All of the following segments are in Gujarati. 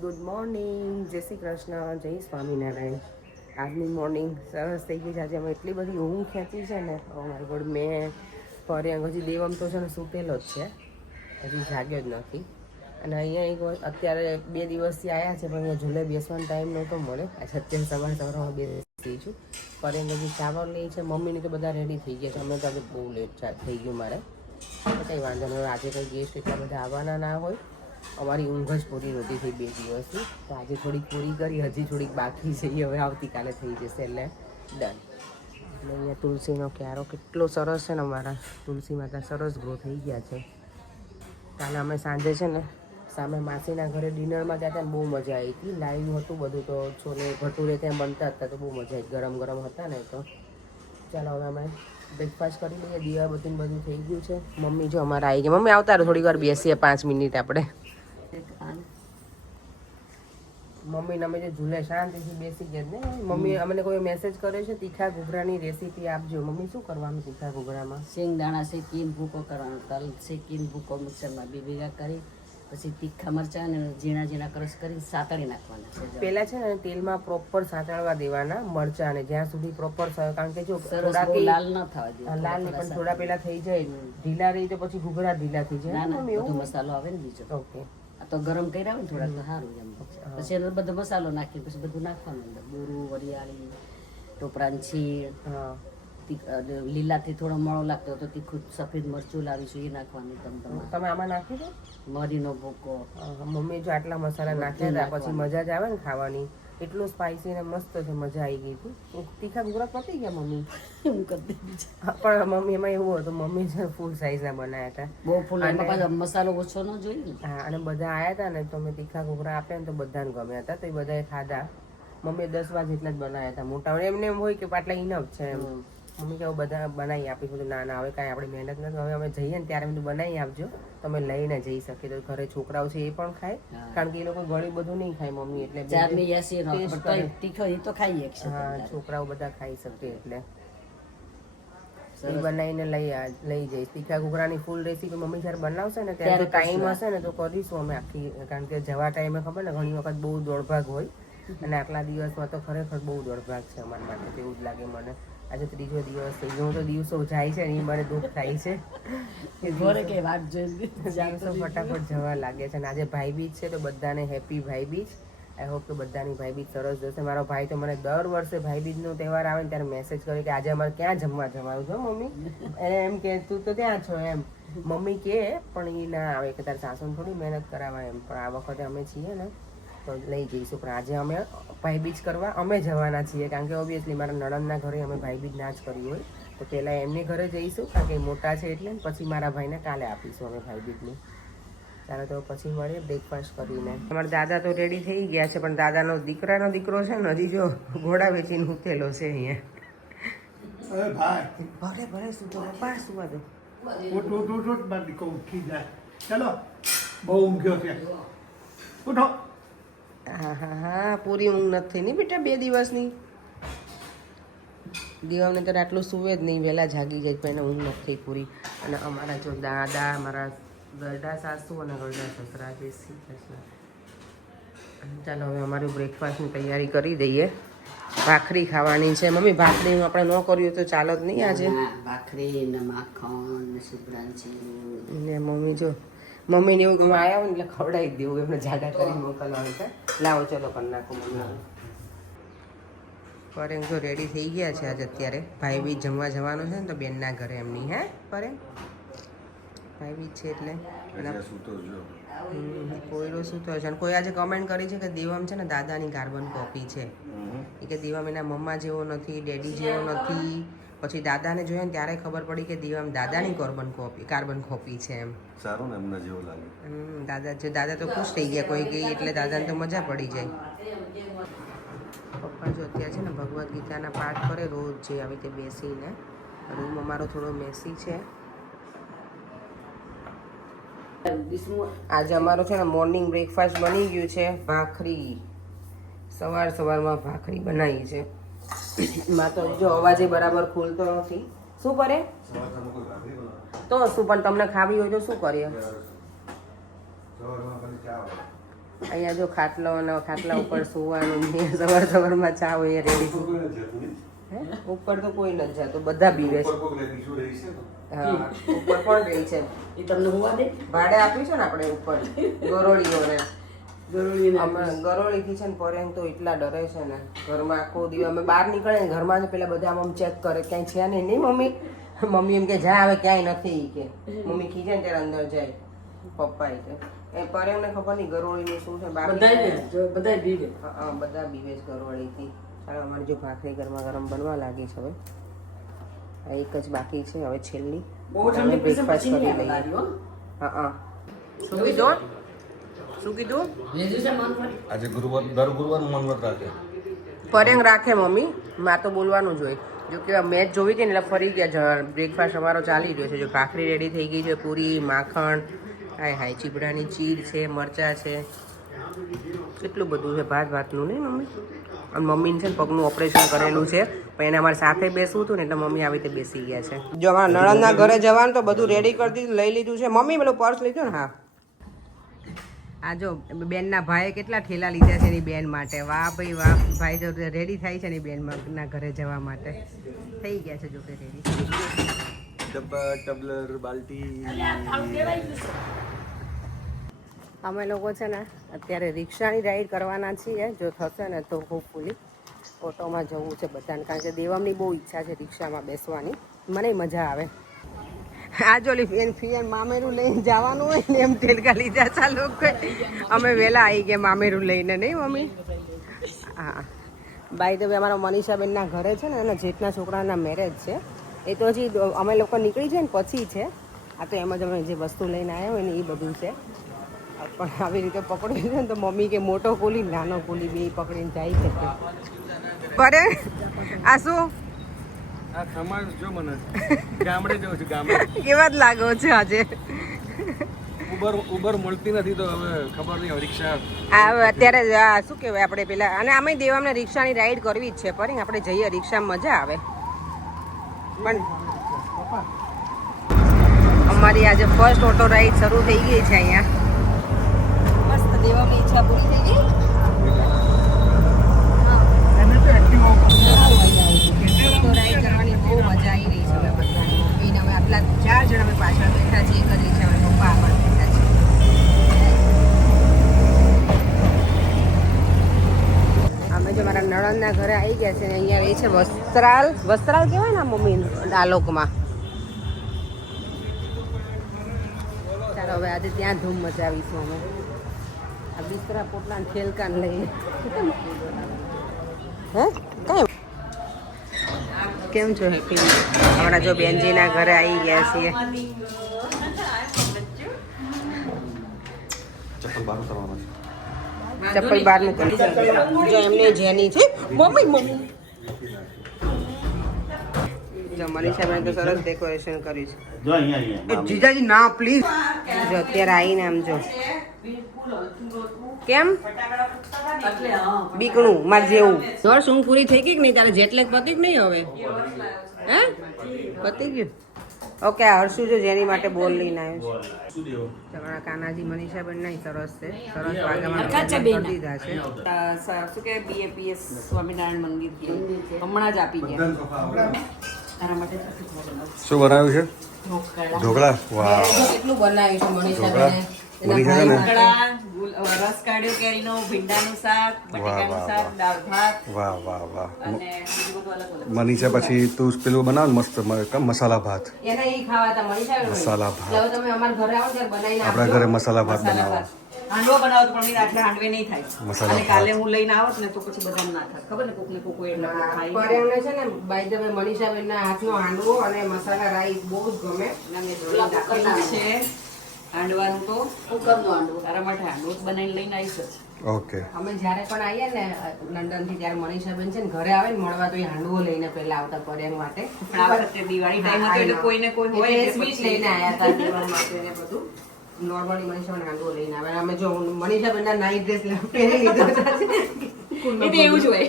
ગુડ મોર્નિંગ, જય શ્રી કૃષ્ણ, જય સ્વામિનારાયણ. આજની મોર્નિંગ સરસ થઈ ગઈ છે. આજે અમે એટલી બધી ઊંઘ ખેંચી છે ને, ઓ માય ગોડ. મેં ફર્યા હજી દેવમ તો છે ને સૂતેલો જ છે, હજી જાગ્યો જ નથી. અને અહીંયા એક અત્યારે 2 દિવસથી આવ્યા છે, પણ અહીંયા ઝૂલે બેસવાનો ટાઈમ નહોતો મળે. આજે અત્યારે સવારમાં બેસી છું. ફર્યા હજી ચાવર લે છે. મમ્મીની તો બધા રેડી થઈ ગયા છે. અમે તો આજે બહુ લેટ થઈ ગયું મારે. કંઈ વાંધો નહીં. આજે કંઈ ગેસ્ટ એટલા બધા આવવાના ના હોય. અમારી ઊંઘ જ પૂરી નહોતી થઈ 2 દિવસથી, તો આજે થોડીક પૂરી કરી. હજી થોડીક બાકી છે, હવે આવતીકાલે થઈ જશે એટલે ડન. અને અહીંયા તુલસીનો ક્યારો કેટલો સરસ છે ને, અમારા તુલસી માતા સરસ ગ્રો થઈ ગયા છે. કાલે અમે સાંજે છે ને સામે માસીના ઘરે ડિનરમાં ગયા હતા ને, બહુ મજા આવી હતી. લાઈવ હતું બધું, તો છોલે ભટુરે ત્યાં બનતા હતા, તો બહુ મજા આવી. ગરમ ગરમ હતા ને, તો ચાલો હવે અમે બ્રેકફાસ્ટ કરી લઈએ. દીવા બધું થઈ ગયું છે. મમ્મી જો અમારા આવી ગયા. મમ્મી આવતા થોડી વાર બેસીએ 5 મિનિટ આપણે. મમ્મી અમે જે ઝૂલે શાંતિથી બેસી ગયા ને. મમ્મી અમને કોઈ મેસેજ કર્યો છે તીખા ઘૂઘરાની રેસીપી આપજો. મમ્મી શું કરવાનું તીખા ઘૂઘરામાં? શેંગદાણા શેકીને ભૂકો કરવાનો, તલ શેકીને ભૂકો મિક્સરમાં 2 ભેગા કરી, પછી તીખા મરચાં ને ઝીણા ઝીણા ક્રશ કરી સાતળી નાખવાના છે. પેલા છે ને તેલમાં પ્રોપર સાતળવા દેવાના મરચાં ને, જ્યાં સુધી પ્રોપર, કારણ કે જો થોડા લાલ ન થવા દે, લાલ નહીં પણ થોડા પેલા થઈ જાય ઢીલા રહી તો પછી ઘૂઘરા ઢીલા થઈ જાય. ના બધો મસાલો આવે ને બીજો. ઓકે, આ તો ગરમ કર્યા હોય ને થોડાક તો સારું એમ. પછી એનો બધો મસાલો નાખી, પછી બધું નાખવાનું અંદર, બોરું, વરિયાળી, ટોપરાની છીણ, લીલાથી થોડો મોળો લાગતો હોય તો તીખું સફેદ મરચું લાવીશું એ નાખવાનું. તમે આમાં નાખી દો મરીનો ભૂકો. મમ્મી જો આટલા મસાલા નાખ્યા હતા, પછી મજા જ આવે ને ખાવાની. એટલું સ્પાઈસી ને મસ્ત છે, મજા આવી ગઈ હતી. તીખા ઘૂઘરા પતી ગયા મમ્મી એમ કરી દીધી. પણ મમ્મી એમાં એવું હતું, મમ્મી છે ફૂલ સાઈઝના બનાવ્યા હતા. બહુ ફૂલ, મસાલો ઓછો ન જોઈએ ને. હા, અને બધા આવ્યા હતા ને, તો મેં તીખા ઘૂઘરા આપ્યા ને તો બધાને ગમ્યા હતા, તો એ બધાએ ખાધા. મમ્મીએ 10 વાર જેટલા જ બનાવ્યા હતા મોટા. એમને એમ હોય કે પાટલા ઇનફ છે એમ. મમ્મી કે બધા બનાવી આપીશું. ના ના, હવે કાંઈ આપણે મહેનત નથી. હવે અમે જઈએ ને ત્યારે બધું બનાવી આપજો, તમે લઈને જઈ શકીએ. તો ઘરે છોકરાઓ છે એ પણ ખાય, કારણ કે એ લોકો ઘણી બધું નહીં ખાય મમ્મી, એટલે તીખો એ તો ખાઈએ. હા, છોકરાઓ બધા ખાઈ શકે એટલે એ બનાવીને લઈ જઈશ. તીખા ઘૂઘરાની ફૂલ રેસીપી મમ્મી જ્યારે બનાવશે ને ત્યારે ટાઈમ હશે ને તો કરીશું અમે આખી, કારણ કે જવા ટાઈમે ખબર ને ઘણી વખત બહુ દોડભાગ હોય, અને આટલા દિવસમાં તો ખરેખર બહુ દોડભાગ છે અમારા માટે, એવું જ લાગે મને. આજે 3જો દિવસ થઈ ગયો, તો દિવસો જાય છે ને એ મને દુઃખ થાય છે કે દિવસો ફટાફટ જવા લાગે છે. અને આજે ભાઈબીજ છે, તો બધાને હેપી ભાઈબીજ. આઈ હોપ કે બધાની ભાઈબીજ સરસ જશે. મારો ભાઈ તો મને દર વર્ષે ભાઈબીજનો તહેવાર આવે ને ત્યારે મેસેજ કરે કે આજે અમારે ક્યાં જમવા જવાનું છે મમ્મી. એને એમ કે તું તો ત્યાં છો એમ. મમ્મી કે પણ એ ના આવે કે તારે સાસુને થોડી મહેનત કરાવાય એમ. પણ આ વખતે અમે છીએ ને તો લઈ જઈશું. પણ આજે અમે ભાઈબીજ કરવા અમે જવાના છીએ, કારણ કે ઓબ્વિયસલી મારા નણંદના ઘરે અમે ભાઈબીજ ના જ કરી હોય, તો પહેલાં એમની ઘરે જઈશું, કારણ કે મોટા છે એટલે. પછી મારા ભાઈને કાલે આપીશું અમે ભાઈબીજની. ચાલો તો પછી મળીએ બ્રેકફાસ્ટ કરીને. અમારા દાદા તો રેડી થઈ ગયા છે, પણ દાદાનો દીકરાનો દીકરો છે ને હજી જો ઘોડા વેચીને ઉતેલો છે અહીંયા. ભલે ભલે સુતો પપ્પા, સુવા દો. ચલો, બહુ ઊંઘ્યો છે. ઉઠો. હા હા હા, પૂરી ઊંઘ નથી થઈ નહીં બેટા 2 દિવસની. દીવાને ત્યારે આટલું સુવે જ નહીં, વહેલા જાગી જાય, પણ એને ઊંઘ નથી થઈ પૂરી. અને અમારા જો દાદા, મારા ગરડા સાસુ અને ગરડા સસરા જે છે. ચાલો હવે અમારું બ્રેકફાસ્ટની તૈયારી કરી દઈએ. ભાખરી ખાવાની છે મમ્મી. ભાખરી આપણે ન કર્યું તો ચાલો જ નહીં આજે. ભાખરી ને માખણ ને સુગરાંચી ને મમ્મી જો મમ્મીને એવું કે આવ્યા હોય ને એટલે ખવડાવી દેવું, એમને જાડા કરી મોકલવાનું છે. લાવો ચલો કરી નાખો મમ્મી. પરેમ તો રેડી થઈ ગયા છે આજે. અત્યારે ભાઈ બી જમવા જવાનું છે ને, તો બેનના ઘરે એમની. હે પરેમ, ભાઈ બી છે એટલે કોઈનો શું થયો છે. અને કોઈ આજે કમેન્ટ કરી છે કે દેવમ છે ને દાદાની કાર્બન કોપી છે. એ કે દેવમ એના મમ્મા જેવો નથી, ડેડી જેવો નથી. પછી દાદાને જોયો ને ત્યારે ખબર પડી કે દેવમ દાદાની કાર્બન કોપી છે એમ. સારું ને, એમને જેવું લાગે. દાદા તો ખુશ થઈ ગયા કોઈ ગઈ એટલે દાદાને તો મજા પડી જાય. પપ્પા જો અત્યારે છે ને ભગવદ્ ગીતાના પાઠ કરે રોજ, જે આવી રીતે બેસીને. રૂમ અમારો થોડો મેસી છે. આજે અમારો છે ને મોર્નિંગ બ્રેકફાસ્ટ બની ગયું છે ભાખરી. સવારમાં ભાખરી બનાવી છે. માં તો જો અવાજે બરાબર ખુલતો નથી. શું કરે તો શું, પણ તમને ખાવી હોય તો શું કરીએ? અહીંયા જો ખાટલો અને ખાટલા ઉપર સુવાનું ને સવારમાં ચા હોય રેડી. હે ઉપર તો કોઈ નથી જતું, બધા બીવે છે. હા ઉપર પણ રહી છે. એ તમને હોવા દે ભાડે આપ્યું છે ને આપણે ઉપર ગરોળીઓને. ગરોળીથી છે ને પરેંગ તો એટલા ડરે છે ને ઘરમાં આખો દિવસ અમે બહાર નીકળે ને ઘરમાં જ પેલા બધા આમ ચેક કરે ક્યાંય છે ને નહીં મમ્મી. મમ્મી એમ કે જા હવે ક્યાંય નથી કે મમ્મી ખીજે ને ત્યારે અંદર જાય. પપ્પા કે એ પરેંગને ખબર નહીં ગરોળીની શું છે બધા બીવે. હા બધા બીવે છે ગરોળીથી. ચાલો અમારી જો ભાખરી ગરમા ગરમ બનવા લાગી છે હવે. આ એક જ બાકી છે હવે છેલ્લી. બહુ ઠંડી પડશે પછી કરી નહીં લઈએ. આવે. હા શું કીધું શું કીધું? આજે ગુરુવાર દર ગુરુવાર મન વ્રત રાખે. પરેંગ રાખે મમ્મી, માં તો બોલવાનું જ હોય. જો કે મેચ જોવી હતી ને એટલે ફરી ગયા. બ્રેકફાસ્ટ અમારો ચાલી રહ્યો છે. જો ભાખરી રેડી થઈ ગઈ છે, પૂરી, માખણ, હાય ચીપડાની ચીર છે, મરચાં છે, કેટલું બધું છે ભાતનું નહીં મમ્મી. અને મમ્મીને છે ને પગનું ઓપરેશન કરેલું છે પણ એને અમારી સાથે બેસવું હતું ને એટલે મમ્મી આવી રીતે બેસી ગયા છે. જો અમારા નણંદના ઘરે જવાનું તો બધું રેડી કરી દીધું, લઈ લીધું છે. મમ્મી પેલું પર્સ લીધું ને? હા આ જો બેનના ભાઈએ કેટલા ઠેલા લીધા છે એની બેન માટે. વાહ ભાઈ વાહ, ભાઈ જો રેડી થાય છે એની બેનના ઘરે જવા માટે. થઈ ગયા છે જો કે રેડી. ડબ્બા, ટબલર, બાલ્ટી. અમે લોકો છે ને અત્યારે રિક્ષાની રાઈડ કરવાના છીએ. જો થશે ને તો હોપફુલી ઓટોમાં જવું છે બધાને, કારણ કે દેવમની બહુ ઈચ્છા છે રિક્ષામાં બેસવાની. મને મજા આવે. આ જો ફિયન મામેરું લઈને જવાનું હોય ને એમ ટેલકા લીધા છે લોકો. અમે વહેલા આવી ગયા મામેરું લઈને, નહીં મમ્મી? હા બાય ધ વે અમારા મનીષાબેનના ઘરે છે ને એના જેઠના છોકરાના મેરેજ છે. એ તો હજી અમે લોકો નીકળી જાય ને પછી છે. આ તો એમ જ અમે જે વસ્તુ લઈને આવ્યા હોય ને એ બધું છે. પણ આવી રીતે પકડી છે ને તો મમ્મી કે મોટો કોલી નાનો કોલી બે પકડીને જાય છે. બરે આ શું આ સમાજ જો મને ગામડે જવું છું. ગામડે કેવા જ લાગો છે આજે? ઉબર મળતી નથી તો હવે ખબર નહીં રિક્ષા. અત્યારે શું કહેવાય આપણે પેલા અને અમે દેવામને રિક્ષાની રાઈડ કરવી જ છે. પર આપણે જઈએ રિક્ષામાં મજા આવે. પણ અમારી આજે ફર્સ્ટ ઓટો રાઈડ શરૂ થઈ ગઈ છે અહીંયા. મસ્ત દેવાની ઈચ્છા પૂરી થઈ ગઈ. ઓટો રાઈડ કરવાની બહુ મજા આવી રહી છે. અમે બધા મમ્મીને અમે આટલા 4 જણ અમે પાછળ બેઠા છીએ. એક જ રિક્ષામાં પપ્પા આગળ બેઠા છે. અમે જો મારા નણંદના ઘરે આવી ગયા છે ને અહીંયા એ છે વસ્ત્રાલ. વસ્ત્રાલ કહેવાય ને મમ્મી આલોકમાં. ચાલો હવે આજે ત્યાં ધૂમ મચાવીશું અમે. આ બિસ્તરા પોટલા ને ખેલકાન લઈએ. હે કઈ કેમ છો? હેપી? હમણાં જો બેનજીના ઘરે આવી ગયા છીએ. ચપ્પલ બહાર ઉતારવાના છે. ચપ્પલ બહાર મૂકી જો એમને જેની છે. મમ્મી જો મનીષાબેન તો સરસ ડેકોરેશન કર્યું છે. જો અહીંયા જીજાજી ના પ્લીઝ. જો અત્યારે આવીને આમ જો કેમ બીકણું મારે જેવું. જોર શું પૂરી થઈ ગઈ કે નહીં? તારે જેટલેગ પતી કે નહીં હવે? હે પતી ગયું? ઓકે આ હર્ષુ જો જેની માટે બોલ લઈને આવ્યો છે. તમારા કાનાજી મનીષાબેન નહીં સરસ છે. સરસ વાગામાં કરી દીધા છે. શું કે BAPS સ્વામિનારાયણ મંદિર હમણાં જ આપી ગયા. તારા માટે શું બનાવ્યું છે? ઢોકળા. વાહ. કેટલું બનાવ્યું છે મનીષાબેને. રસ કાઢ્યો કેરીનો, ભીંડાનું શાક, બટેકાનું શાક, દાળ ભાત વાહ વાહ વાહ. અને બીજું બધું અલગ અલગ. મનીષા પછી તું પેલું બનાવ મસ્ત મસાલા ભાત. એના ઈ ખાવા હતા મનીષાબેન. મસાલા ભાત. એટલે હવે તમે અમારા ઘરે આવો ત્યારે બનાવીને આપણા ઘરે મસાલા ભાત બનાવો. હાંડવો બનાવો તો પણ મેં આટલા હાંડવે નહીં થાય. મસાલા અને કાલે હું લઈને આવત ને તો પછી બધાને ના થાય. ખબર ને કોકને કોકો એટલે ખાઈ પર એમને છે ને બાય ધ વે મનીષાબેનના હાથનો હાંડવો અને મસાલા રાઈસ બહુ જ ગમે. છે હાંડવાનું તો કુકરનો હાંડવો. તારા માટે હાંડવો જ બનાવીને લઈને આવીશ જ. ઓકે. અમે જ્યારે પણ આવીએ ને લંડનથી ત્યારે મનીષાબેન છે ને ઘરે આવે ને મળવા તો એ હાંડવો લઈને પહેલા આવતા પર્યાંગ માટે. પણ આ વખતે દિવાળી ટાઈમ હતો એટલે કોઈને કોઈ હોય એટલે એટલે સ્વીટ લઈને આવ્યા હતા દેવા માટે ને બધું. નોર્મલી મનીષાબેન હાંડવો લઈને આવે. અમે જો મનીષાબેનના નાઇટ ડ્રેસ પહેરી લીધો છે. એ તો એવું જ હોય.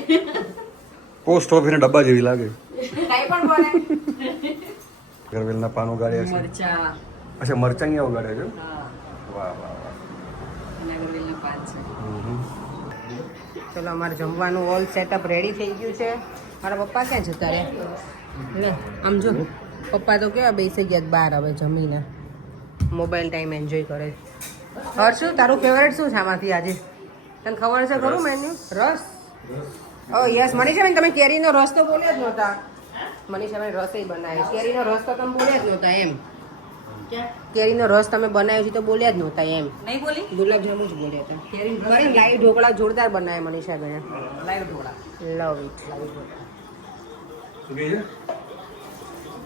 પોસ્ટ ઓફિસના ડબ્બા જેવી લાગે. કાંઈ પણ બને. ગરવેલના પાનો ગાળ્યા છે. મરચા. અચ્છા મરચાં અહીંયા ઉગાડ્યા છે. હા. વાહ વાહ વાહ. અને મેંગોડીના પાન છે. ચલો અમારે જમવાનું ઓલ સેટઅપ રેડી થઈ ગયું છે. મારા પપ્પા ક્યાં જતા રે? લે આમ જો પપ્પા તો કેવા બેસી ગયા બહાર હવે જમીને મોબાઈલ ટાઈમ એન્જોય કરે. હર્ષુ તારું ફેવરેટ શું છે આમાંથી આજે? તને ખબર છે ખરું મેન્યુ? રસ. ઓ યસ મનીષાબેન તમે કેરીનો રસ તો બોલ્યા જ નહોતા. મનીષાબેન રસ બનાવ્યો. કેરીનો રસ તો તમે બોલ્યા જ નહોતા એમ. કેરીનો રસ તમે બનાવ્યો છે તો બોલ્યા જ નહોતા એમ. નહીં બોલી? ગુલાબજાંબુ જ બોલ્યા હતા. કેરી લાઈવ ઢોકળા જોરદાર બનાવ્યા મનીષાબેને. લાઈવ ઢોળા. Love it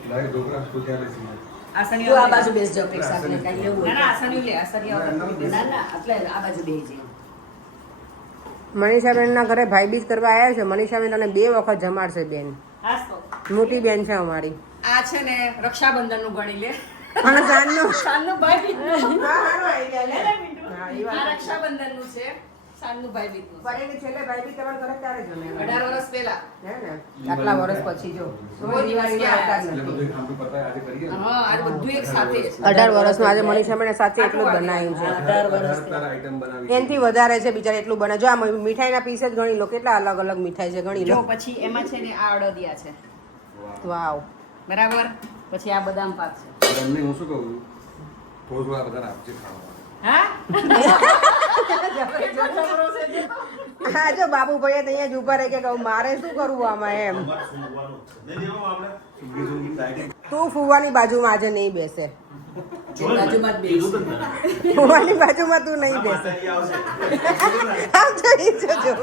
live dhokla. આસની આ બાજુ બેસજો એક સાથે કઈ લેવું ના ના આસની લે આસની ના ના એટલે આ બાજુ બેસજે. મનીષાબેનના ઘરે ભાઈબીજ કરવા આવ્યા છે. મનીષાબેન તને 2 વખત જમાડશે બેન. હાસ તો મોટી બેન છે અમારી. આ છે ને રક્ષાબંધન નું ગણી લે અને સાંજનો સાનનું ભાઈ હા, એ વાત આ રક્ષાબંધન નું છે સાનનું ભાઈ બીજું પડેલી છેલ્લે ભાઈબીજ તમારા ઘરે ક્યારે જમે? 18 વર્ષ પહેલા હે ને? આટલા વર્ષ પછી જો કોઈ દિવાળીમાં આવતા જ નથી. હા આ બધું એક સાથે 18 વર્ષનું આજે મનીષાબેને સાચે એટલું જ બનાવ્યું છે. 18 વર્ષ એનાથી વધારે છે બિચારા એટલું બને. જો આ મીઠાઈના પીસ જ ગણી લો કેટલા અલગ અલગ મીઠાઈ છે ગણી જો લો. પછી એમાં છે ને આ અડદિયા છે વાવ. બરાબર પછી આ બદામ પાક છે હું શું કહું થોડું બધા આપજે ખાવા. હા હા જો બાબુભાઈ અહીંયા જ ઉભા રહી કે કહું મારે શું કરવું આમાં એમ. તું ફુવાની બાજુમાં આજે નહીં બેસે. બાજુમાં જ બેસ ફુવાની બાજુમાં તું નહીં બેસે. આમ જોઈ જજો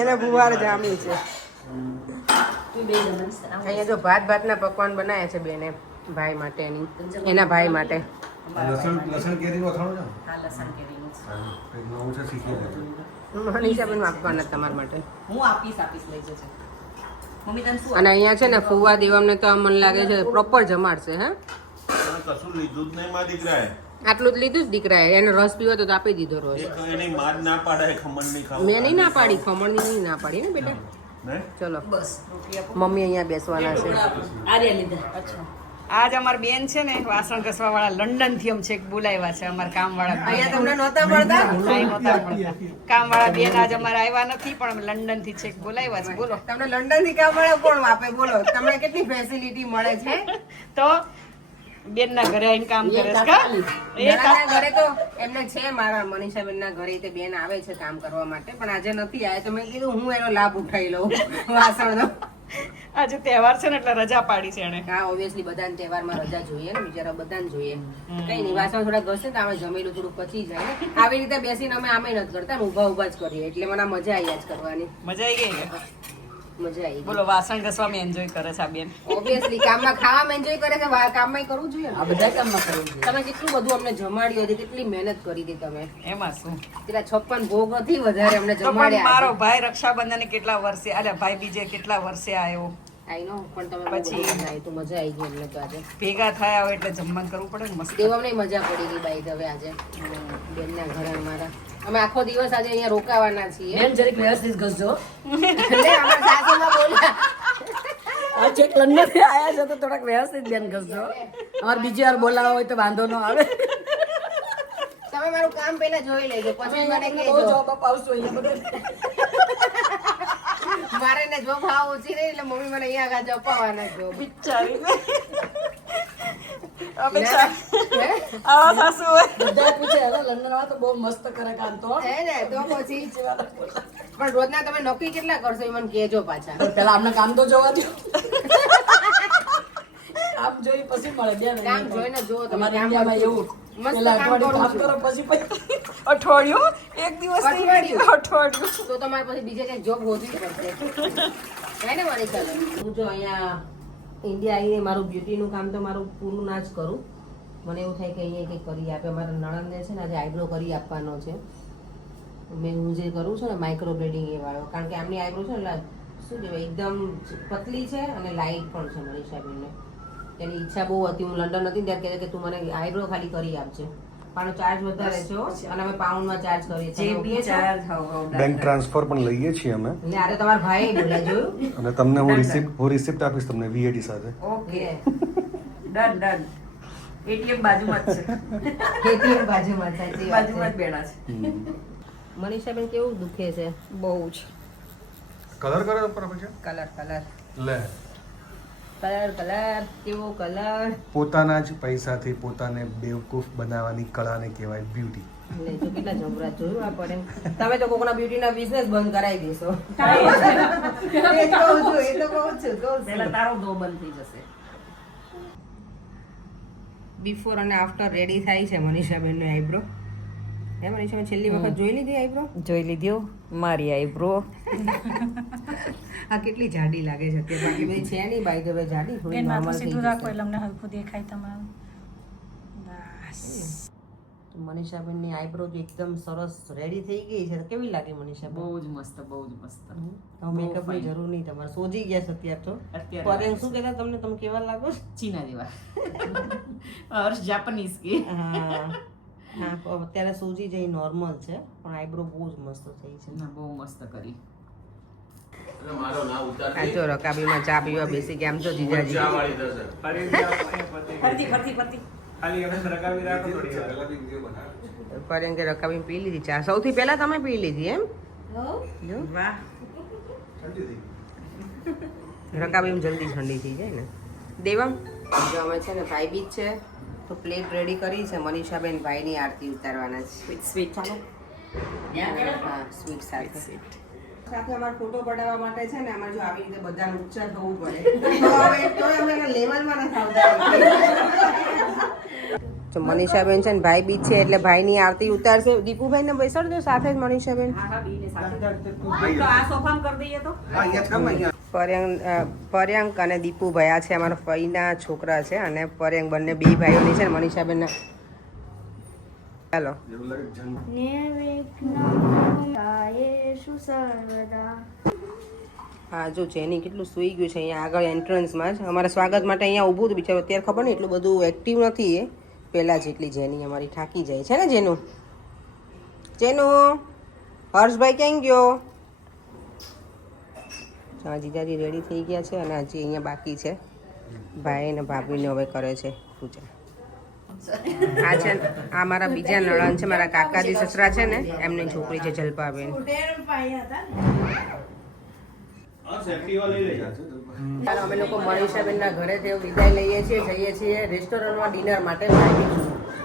એને ફુવાર જામી છે. તું બે જમણ અહીંયા જો ભાતના પકવાન બનાવ્યા છે બેને ભાઈ માટે એના ભાઈ માટે. લસણ કેરી વખાણો છો? હા લસણ કેરીનું છે. નવું છે શીખી લેજો. મનીષાબેન આપવાના તમારા માટે. હું આપીશ લઈ જજો મમ્મી તને શું અને અહીંયા છે ને ફુવા દેવામને તો મને લાગે છે પ્રોપર જમાડશે. હે કશું લીધું જ નહીં મારા દીકરાએ. આટલું જ લીધું જ દીકરાએ. એને રસ પીવો તો આપી દીધો રોજ. એની માર ના પાડે ખમણ નહીં ખાવું. મેં નહીં ના પાડી ખમણની નહીં ના પાડી ને બેટા. નહીં? ચલો બસ રોટલી આપો મમ્મી અહીંયા બેસવાના છે. આર્યા લીધા અચ્છા આજ અમાર બેન છે ને વાસણ ઘસવા વાળા લંડન થી અમ છેક બોલાવ્યા છે અમાર કામ વાળા અહીંયા તમને નહોતા મળતા. કામ વાળા બેન આજ અમારે આવ્યા નથી પણ અમે લંડન થી છેક બોલાવ્યા છે બોલો તમને લંડન થી કામ મળે કોણ આપે બોલો? તમને કેટલી ફેસિલિટી મળે છે? તો બેન ના ઘરે આવીને કામ કરે છે કા? એ નાના ઘરે તો એમને છે મારા મનીષાબેન ના ઘરે તે બેન આવે છે કામ કરવા માટે પણ આજે નથી આવ્યા તો મેં કીધું હું એનો લાભ ઉઠાવી લઉં વાસણનો. આજે તહેવાર છે ને એટલે રજા પાડી છે એને હા ઓબ્વિયસલી બધાને તહેવારમાં રજા જોઈએ ને બિચારા બધાને જોઈએ. કઈ નહીં વાસણ થોડા ઘસે તો અમે જમેલું થોડું પચી જાય ને. આવી રીતે બેસીને અમે આમે નથી કરતા ને ઊભા જ કરીએ એટલે મને મજા આવી જ કરવાની. મજા આવી ગઈ ને મજા આવી બોલો વાસણ ઘસવામાં એન્જોય કરે છે આ બેન ઓબ્વિયસલી કામમાં ખાવામાં એન્જોય કરે છે કામમાં કરવું જોઈએ આ બધા કામમાં કરવું જોઈએ તમે કેટલું બધું અમને જમાડ્યું હતી કેટલી મહેનત કરી હતી તમે. એમાં શું પેલા 56 ભોગ નથી વધારે અમને તો પણ જમાડ્યા. મારો ભાઈ રક્ષાબંધન કેટલા વર્ષે અરે ભાઈ બીજે કેટલા વર્ષે આવ્યો આઈ નો પણ તમે પછી- પછી તો મજા આવી ગઈ અમને તો આજે. ભેગા થયા હોય એટલે જમવાનું કરવું પડે ને મસ્ત દેવામને મજા પડી ગઈ બાઈ હવે આજે બેનના ઘરે અમારા. અમે આખો દિવસ આજે અહીંયા રોકાવાના છીએ. બેન જરીક વ્યવસ્થિત ઘસજો એટલે અમારા સાસુમાં બોલ્યા આ ચેક લંડન થી આયા છે તો થોડાક વ્યવસ્થિત બેન ઘસજો અમાર બીજી વાર બોલાવો હોય તો વાંધો ન આવે તમે મારું કામ પહેલા જોઈ લેજો પછી મને બહુ કહેજો. જોબ અપાવશું અહીંયા બધે મારે ને જો ભાવ ઓછી રહી એટલે મમ્મી મને અહીંયા આગળ અપાવવાના જો. બિચારીને અમે ના, હે? આવા સાસુ હોય બધા પૂછે હવે લંડન વાળા તો બહુ મસ્ત કરે કામ તો હે ને તો પછી પણ રોજના તમે નોકરી કેટલા કરશો એ મને કહેજો પાછા. પેલા આમને કામ તો જોવા દો કામ જોઈ પછી મળે બેન કામ જોઈને જુઓ તમે તમારે કામ ઇન્ડિયામાં કરવું. એવું મસ્ત પેલા કામ અઠવાડિયું કરું કામ છું. કરો પછી અઠવાડિયું એક દિવસ નહીં, અઠવાડિયું? અઠવાડિયું તો તમારે પછી બીજે ક્યાંક જોબ ગોતવી પડશે. હે ને મારી ચાલો હું જો અહીંયા ઇન્ડિયા આવીને મારું બ્યુટીનું કામ તો મારું પૂરું ના જ કરું. મને એવું થાય કે અહીંયા કંઈક કરી આપે. મારા નણંદને છે ને આજે આઈબ્રો કરી આપવાનો છે. મેં હું જે કરું છું ને માઇક્રો બ્લેડિંગ એ વાળો કારણ કે આમની આઈબ્રો છે ને શું કહેવાય એકદમ પતલી છે અને લાઇટ પણ છે મનીષાબેનને. એની ઈચ્છા બહુ હતી હું લંડન હતી ત્યારે કહેતા કે તું મને આઈબ્રો ખાલી કરી આપજે પણ ચાર્જ વધારે છે હો. અને અમે પાઉન્ડમાં ચાર્જ કરીએ છીએ. તમે okay છો? બેંક ટ્રાન્સફર પણ લઈએ છીએ અમે એટલે આ તો તમારા ભાઈ બોલ્યા જોયું. અને તમને હું રિસિપ્ટ આપીશ તમને VAT સાથે. ઓકે ડન ડન એટીએમ બાજુમાં જ છે. એટીએમ બાજુમાં સાચી વાત બાજુમાં જ છે. બેઠા છે. મનીષાબેન કેવું દુખે છે? બહુ જ. કલર કરે ઉપર પછી કલર કલર લે કલર કલર કેવો કલર. પોતાના જ પૈસાથી પોતાને બેવકૂફ બનાવવાની કળાને કહેવાય બ્યુટી. લે જો કેટલા જબરા જોયું આ પડે. તમે તો કોકના બ્યુટીના બિઝનેસ બંધ કરાવી દેશો. એ તો કહું છું. પહેલા તારો ધો બંધ થઈ જશે. બિફોર અને આફ્ટર રેડી થાય છે મનીષાબેનનો આઈબ્રો. હે મનીષાબેન છેલ્લી વખત જોઈ લીધી આઈબ્રો? જોઈ લીધો મારી આઈબ્રો. આ કેટલી જાડી લાગે છે અત્યારે. બાકી બધી છે નહીં બાઈ તો હવે જાડી થોડી બેન માથું normal થઈ સીધું રાખો જશે. એટલે અમને હલકું દેખાય તમારું. બસ. તો મનીષાબેનની આઈબ્રો જો એકદમ સરસ રેડી થઈ ગઈ છે. કેવી લાગે મનીષાબેન? બહુ જ મસ્ત, બહુ જ મસ્ત. હવે મેકઅપની જરૂર નહીં તમારે. સોજી ગયા છે અત્યારે તો. અત્યારે પરેશ શું કહેતા તમને? તમે કેવા લાગો છો? ચીના જેવા. હર્ષ જાપાનીઝ કે. હા હા અત્યારે સોજી જઈ નોર્મલ છે પણ આઈબ્રો બહુ જ મસ્ત થઈ છે. ના, બહુ મસ્ત કરી. એટલે મારો ના ઉતાર આ જો રકાબીમાં ચા પીવા બેસી ગયા. આમ જો જીજાજી ચા વાળી થશે. ફરતી ફરતી ફરતી. ખાલી અમે રકાવી રાખો થોડી વાર. પરેશ કે રકાબી પી લીધી ચા. સૌથી પહેલા તમે પી લીધી એમ? જો વાહ. રકાબી જલ્દી ઠંડી થઈ જાય ને. દેવમ જો અમે છે ને ભાઈ બીજ છે તો પ્લેટ રેડી કરી છે. મનીષાબેન ભાઈની આરતી ઉતારવાના છે. સ્વીટ ચાલો. હા સ્વીટ સાથે સાથે અમારે ફોટો પડાવવા માટે છે ને અમારે જો આવી રીતે બધાનું ઉચ્ચાર થવું પડે તો હવે તોય અમે એના લેવલમાં નથી આવતા. તો મનીષાબેન છે ને ભાઈ બીજ છે એટલે ભાઈની આરતી ઉતારશે. દીપુભાઈને બેસાડ દો સાથે જ મનીષાબેન. હા હા, બીને સાથે. તો આ સોફામાં કરી દઈએ તો. પર્યંક અને દીપુભાઈ આ છે અમારા ફઈના છોકરા છે અને પર્યંક બંને બે ભાઈઓની છે ને મનીષાબેન. ચાલો હા જો જેની કેટલું સૂઈ ગયું છે અહીંયા આગળ એન્ટ્રન્સમાં જ. અમારા સ્વાગત માટે અહીંયા ઊભું હતું બિચારું. અત્યારે ખબર નહીં એટલું બધું એક્ટિવ નથી એ પહેલાં જેટલી. જેની અમારી થાકી જાય છે ને. જેનું હર્ષભાઈ ક્યાં ગયો? હા જીજાજી રેડી થઈ ગયા છે અને હજી અહીંયા બાકી છે. ભાઈ અને ભાભીને હવે કરે છે પૂજા. આ છે આ મારા બીજા નળન છે. મારા કાકાજી સસરા છે ને એમની છોકરી છે જલપાબેન. ચાલો અમે લોકો મનીષાબેનના ઘરેથી વિદાય લઈએ છીએ. જઈએ છીએ રેસ્ટોરન્ટમાં ડિનર માટે.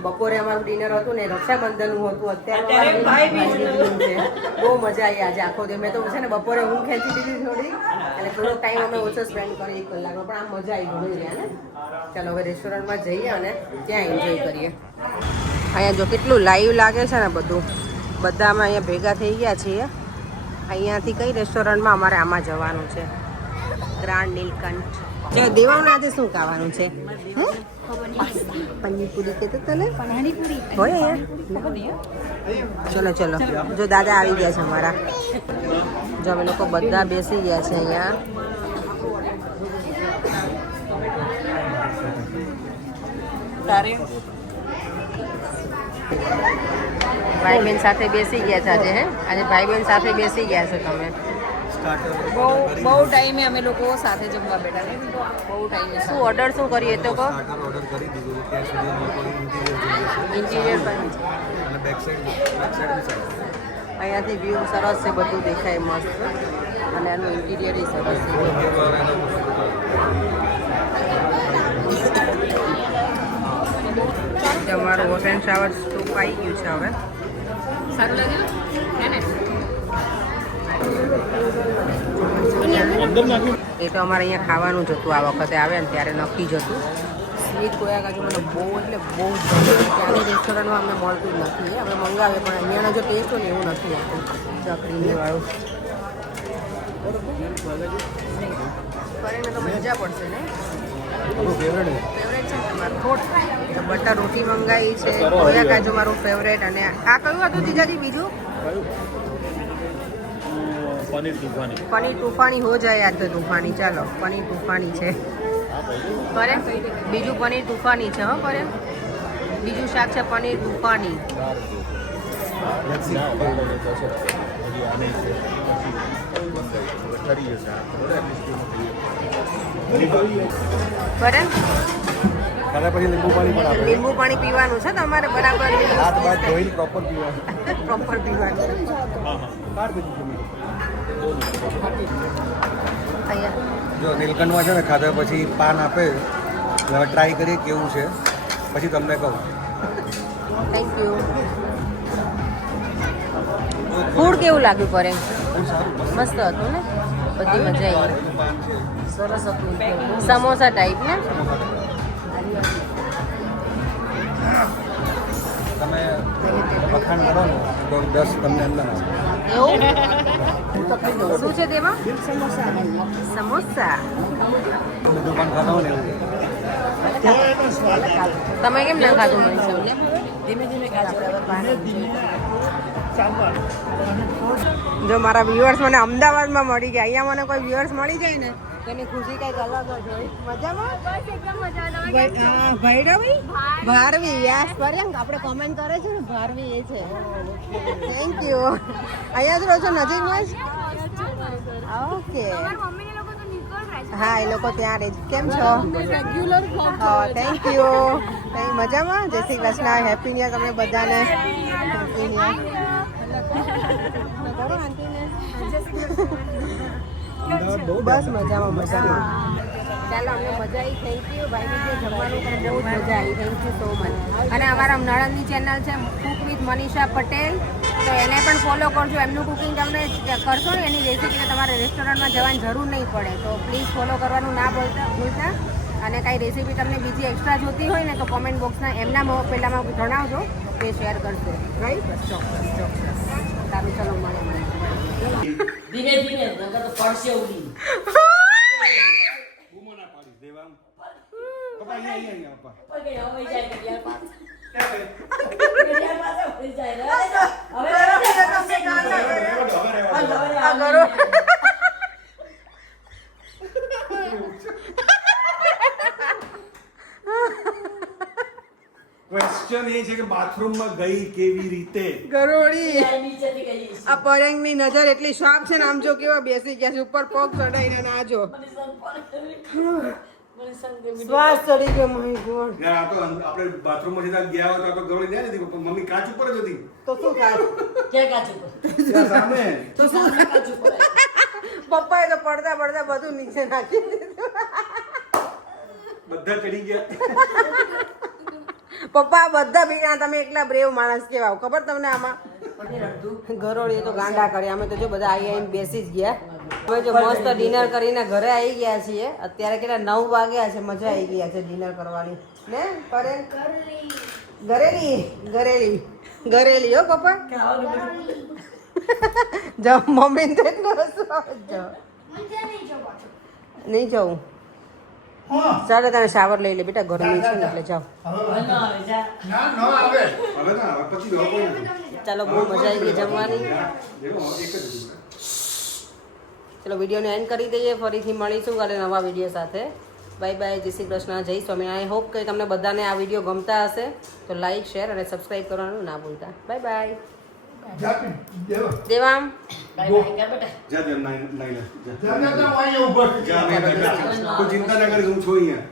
બપોરે અમારું ડિનર હતું ને રક્ષાબંધનનું હતું. અત્યારે ભાઈબીજનું છે. બહુ મજા આવી આજે આખો દિવસ. મેં તો છે ને બપોરે ઊંઘ ખેંચી દીધી થોડી એટલે થોડો ટાઈમ અમે ઓછો સ્પેન્ડ કરી 1 કલાકનો. પણ આમ મજા આવી ગઈ રહ્યા ને. ચાલો હવે રેસ્ટોરન્ટમાં જઈએ અને ત્યાં એન્જોય કરીએ. અહીંયા જો કેટલું લાઈવ લાગે છે ને બધું. બધા અમે અહીંયા ભેગા થઈ ગયા છીએ. અહીંયાથી કઈ રેસ્ટોરન્ટમાં અમારે આમાં જવાનું છે? ગ્રાન્ડ નીલકંઠ. જો દેવાને આજે શું ખાવાનું છે? પનીરપુરી કહેતો તને હોય અહીંયા. ચલો ચલો જો દાદા આવી ગયા છે અમારા. જો અમે લોકો બધા બેસી ગયા છે અહીંયા. ભાઈ બહેન સાથે બેસી ગયા છે આજે. હે આજે ભાઈ બહેન સાથે બેસી ગયા છો તમે? બહુ ટાઈમે અમે લોકો સાથે જમવા બેઠા ને. બહુ ટાઈમે. શું ઓર્ડર શું કરીએ તો કહો. ઓર્ડર કરી દીધું છે ત્યાં સુધી અમે લોકોએ ઇન્ટિરિયર પણ અને બેક સાઈડ અહીંયાથી વ્યૂ સરસ છે. બધું દેખાય મસ્ત અને એનું ઇન્ટિરિયર સરસ છે. અમારું હોટ એન્ડ શાવર સ્ટોપ આવી ગયું છે હવે. સારું લાગ્યું હે ને? એ તો અમારે અહીંયા ખાવાનું જ હતું. આ વખતે આવે ને ત્યારે નક્કી જ હતું. સ્વીટ કોયા કાજુ મને બહુ એટલે બહુ જ ગમે. ત્યાંની રેસ્ટોરન્ટમાં અમને મળતું જ નથી. અમે મંગાવીએ પણ અહીંયાનો જો ટેસ્ટ હોય ને એવું નથી આવતું. ચકરીની વાળું કરીને તો મજા પડશે ને. ફેવરેટ છે તમારું તો બટર રોટી મંગાવી છે. કોયા કાજુ મારું ફેવરેટ. અને આ કયું હતું જીજાજી બીજું? પનીર તૂફાની હો જાય આજ તો. તૂફાની ચાલો પનીર તૂફાની છે. કરે બીજું પનીર તૂફાની છે. હો કરે બીજું શાક છે પનીર તૂફાની. કરે ખાધા પછી લીંબુ પાણી પણ આપે લીંબુ પાણી પીવાનું છે તમારે બરાબર હાથ બાદ ધોઈને પ્રોપર પીવાનું પ્રોપર પીવાનું અહીંયા જો નીલકંઠમાં છે ને ખાધા પછી પાન આપે હવે ટ્રાય કરીએ કેવું છે પછી તમને કહું થેન્ક યુ. ફૂડ કેવું લાગ્યું પર એમ? મસ્ત હતું ને, બધી મજા આવી. પાન છે સરસ હતું સમોસા ટાઈપ ને. તમે વખાણ કરો ને તો 10 તમને અંદર આવે એવું શું છે તેમાં? સમોસા. બધું પણ ખાધો ને એવું તમે કેમ ના ખાધું મનીષા? ધીમે ધીમે ખાજો. જો મારા વ્યુઅર્સ મને અમદાવાદમાં મળી ગયા, અહીંયા મને કોઈ વ્યુઅર્સ મળી જાય ને તેની ખુશી કઈક અલગ જ હોય. મજામાં? ભૈરવી ભારવી યસ પર્યંક આપણે કોમેન્ટ કરે છે ને ભારવી એ છે. Thank you. અહીંયા જ રહો છો નજીકમાં જ? ઓકે હા એ લોકો ત્યાં રહે છે. કેમ છો? Thank you. મજામાં? જય Shri Krishna. Happy new year તમને બધાને. Happy new year. બસ મજામાં મજામાં. ચાલો અમને મજા આવી. થેન્ક યુ ભાઈ જે જમવાનું પણ બહુ જ મજા આવી. Thank you so much. અને અમારા નણંદની ચેનલ છે કુક વિથ મનીષા પટેલ, તો એને પણ ફોલો કરજો. એમનું કુકિંગ તમને કરશો ને એની રેસીપી તમારે રેસ્ટોરન્ટમાં જવાની જરૂર નહીં પડે, તો પ્લીઝ ફોલો કરવાનું ના ભૂલતા. અને કાંઈ રેસીપી તમને બીજી એક્સ્ટ્રા જોતી હોય ને તો કોમેન્ટ બોક્સના એમના પહેલાંમાં જણાવજો, તે શેર કરશે. રાઈટ? ચોક્કસ ચોક્કસ. સારું ચલો મળે. ધીમે ધીમે નકર તો પડશે ઉડી. બૂમો ના પાડી દેવા પપ્પા અહીંયા પપ્પા પગે હવે જાય ઘડિયાળ પાસે. ઘડિયાળ પાસે ઉડી જાય રે. ક્વેશ્ચન એ છે કે બાથરૂમમાં ગઈ કેવી રીતે ગરોળી નીચેથી ગઈ છે. આ પલંગની નજર એટલી શાર્પ છે ને, આમ જો કેવા બેસી ગયા છે ઉપર પગ ચડાઈને, ના જો શ્વાસ ચડી ગયો. My God. યાર આ તો આપણે બાથરૂમમાં સીધા ગયા હોય તો આ તો ગવળી જાય નથી પણ મમ્મી કાચ ઉપર જ હતી તો શું થાય? ક્યાં કાચું પર? ત્યાં સામે તો શું? કાચું પર. પપ્પાએ તો પડતા પડતા બધું નીચે નાખી દીધું. બધા ચડી ગયા પપ્પા બધા ભેગા. તમે એકલા બ્રેવ માણસ કેવા ખબર તમને? આમાં ઘરોળી તો ગાંડા કરે. અમે તો જો બધા આવીને બેસી જ ગયા. અમે જો મસ્ત ડિનર કરીને ઘરે આવી ગયા છીએ. અત્યારે કેટલા 9 વાગ્યા છે. મજા આવી ગયા છે ડિનર કરવાની ને. કરે ઘરેલી ઘરેલી ઘરેલી હો પપ્પા. જાઓ મમ્મી ને એટલું હસવા નહીં જવું. ચાલો તમે શાવર લઈ લે બેટા, ગરમી છે ને એટલે જાઓ. ના ન આવે હવે ના હવે પછી દવા કોઈ નથી ચાલો બહુ મજા આવી ગઈ જમવાની. દેખો એક જ હતું ચલો વિડીયોને એન્ડ કરી દઈએ. ફરીથી મળીશું કાલે નવા વિડીયો સાથે. Bye bye. જય શ્રી કૃષ્ણ. જય સ્વામિનારાયણ. આઈ હોપ કે તમને બધાને આ વિડીયો ગમતા હશે, તો લાઈક શેર અને સબસ્ક્રાઈબ કરવાનું ના ભૂલતા. Bye bye. દેવામ બાય બાય કર બેટા. જા જા નાઈ જા જા જા જા અહીંયા ઊભો છે. જા મેં બેઠા તું ચિંતા ના કરીશ હું છું અહીંયા